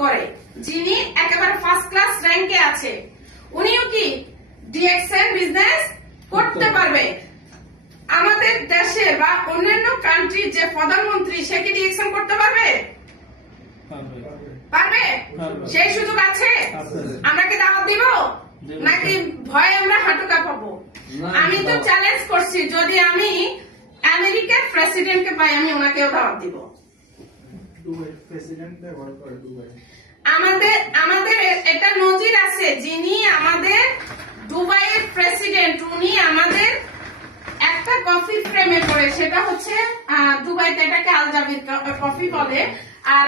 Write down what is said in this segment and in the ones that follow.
করে, যিনি একেবারে ফার্স্ট ক্লাস র্যাঙ্কে আছে, উনিও কি ডিএক্সএন বিজনেস করতে পারবে? আমাদের দেশে বা অন্যান্য কান্ট্রির যে প্রধানমন্ত্রী সে কি ডিএক্সএন করতে পারবে? পারবে? সেই সুযোগ আছে? আমরা কি দাওয়াত দিব নাকি ভয়ে আমরা হাঁটু কাঁপাবো? আমি তো চ্যালেঞ্জ করছি, যদি আমি আমেরিকার প্রেসিডেন্টকে পাই আমি ওনাকেও দাওয়াত দিব। আমাদের এটা নজির আছে, যিনি আমাদের দুবাইয়ের প্রেসিডেন্ট, উনি আমাদের একটা কফি প্রেমে পড়ে, সেটা হচ্ছে দুবাইতে এটাকে আল জাবির কফি বলে, আর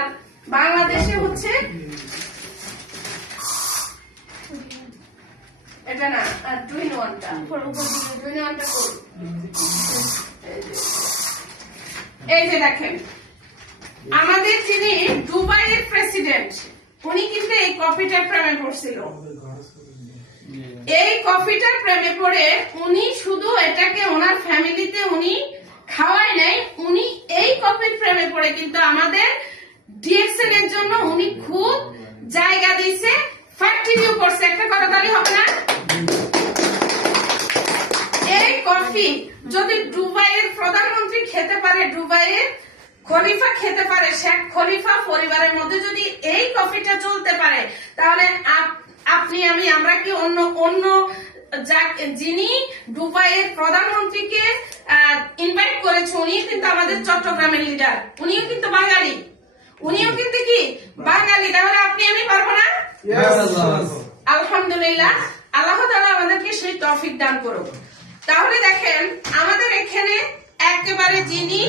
বাংলাদেশে হচ্ছে এটা না টুইন ওয়ানটা এই যে দেখেন, আমাদের যিনি দুবাইয়ের প্রেসিডেন্ট উনি কিন্তু এই কফিটার প্রেমে পড়ছিল। এই কফিটার প্রেমে পড়ে উনি শুধু এটাকে ওনার ফ্যামিলিতে উনি খাওয়ায় নাই, উনি এই কফির প্রেমে পড়ে কিন্তু আমাদের ডিএক্সএন এর জন্য উনি খুব জায়গা দিয়েছে, ফ্যাক্টরিও করছে। একটা কথা তাহলে হবে না? এই কফি যদি দুবাইয়ের প্রধানমন্ত্রী খেতে পারে, দুবাইয়ের খলিফা খেতে পারে, শেখ খলিফা পরিবারের মধ্যে যদি এই কফিটা চলতে পারে, তাহলে আপনি আমি আমরা কি অন্য যিনি দুবাইয়ের প্রধানমন্ত্রীকে ইনভাইট করেছে, উনি কিন্তু আমাদের চট্টগ্রামের লিডার, উনিও কিন্তু বাঙালি, উনিও কিন্তু কি বাঙালি, তাহলে আপনি আমি পারবো না? আলহামদুলিল্লাহ, আল্লাহ তাআলা আমাদেরকে সেই তৌফিক দান করুক। তাহলে দেখেন, আমাদের এখানে একেবারে যিনি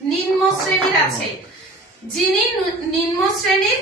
নিম্ন শ্রেণীর আছে, যিনি নিম্ন শ্রেণীর